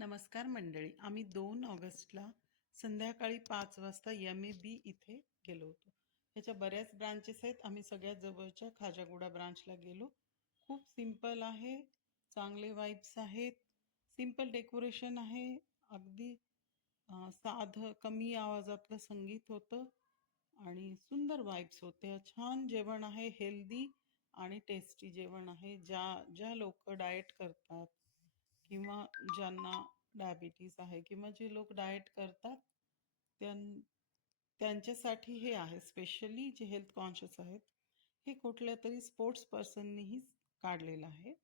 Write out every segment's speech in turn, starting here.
नमस्कार मंडळी. आम्ही 2 ऑगस्टला संध्याकाळी 5 वाजता MAB इथे गेलो होतो. ह्याच्या बऱ्याच ब्रांचेस आहेत. आम्ही सगळ्यात जवळच्या खाजागुडा ब्रांचला गेलो. खूप सिंपल आहे, चांगले वाईब्स आहेत, सिंपल डेकोरेशन आहे, अगदी साधं कमी आवाजातलं संगीत होतं आणि सुंदर वाईब्स होत्या. छान जेवण आहे, हेल्दी आणि टेस्टी जेवण आहे. ज्या ज्या लोक डाएट करतात किंवा ज्यांना डायबिटीज आहे किंवा जे लोक डाएट करतात त्यां त्यांच्यासाठी हे आहे. स्पेशली जे हेल्थ कॉन्शियस आहेत, हे कुठल्या तरी स्पोर्ट्स पर्सननीही काढलेलं आहे.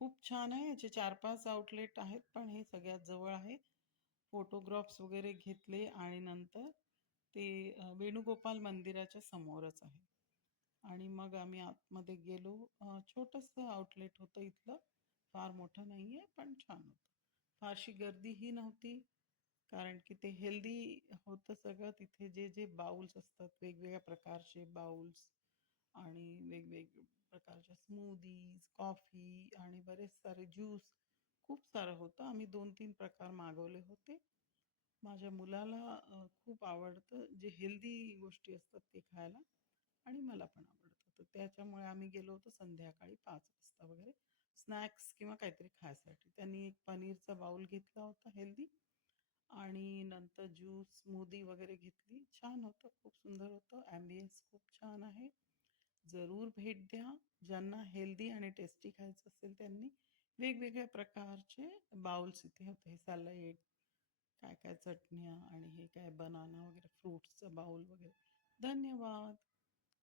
खूप छान आहे. याचे 4-5 आउटलेट आहेत, पण हे सगळ्यात जवळ आहे. फोटोग्राफ्स वगैरे घेतले आणि नंतर ते वेणुगोपाल मंदिराच्या समोरच आहे. आणि मग आम्ही आतमध्ये गेलो. छोटंसं आउटलेट होतं इथलं, फार मोठं नाहीये पण छान होतं. फारशी गर्दीही नव्हती, कारण की ते हेल्दी होतं सगळं. तिथे जे जे बाउल्स असतात, वेगवेगळ्या प्रकारचे बाउल्स आणि वेगवेगळ्या प्रकारच्या स्मूदीज, कॉफी आणि बरेच सारे ज्यूस, खूप सारं होतं. आम्ही 2-3 प्रकार मागवले होते. माझ्या मुलाला खूप आवडतं जे हेल्दी गोष्टी असतात ते खायला, आणि मला पण आवडतं. तर त्याच्यामुळे आम्ही गेलो होतो संध्याकाळी 5 वाजता वगैरे स्नॅक्स किंवा काहीतरी खायसाठी. त्यांनी एक पनीरचा बाउल घेतला होता हेल्दी, आणि नंतर ज्यूस, स्मूदी वगैरे घेतली. छान होतं, खूप सुंदर होतं. ॲम्बियन्स खूप छान आहे. जरूर भेट द्या. ज्यांना हेल्दी आणि टेस्टी खायचं असेल त्यांनी. वेगवेगळ्या प्रकारचे बाउल्स इथे होते. सॅलड, काय काय चटण्या, आणि हे काय बनाना वगैरे, फ्रुट्सचं बाउल वगैरे. धन्यवाद.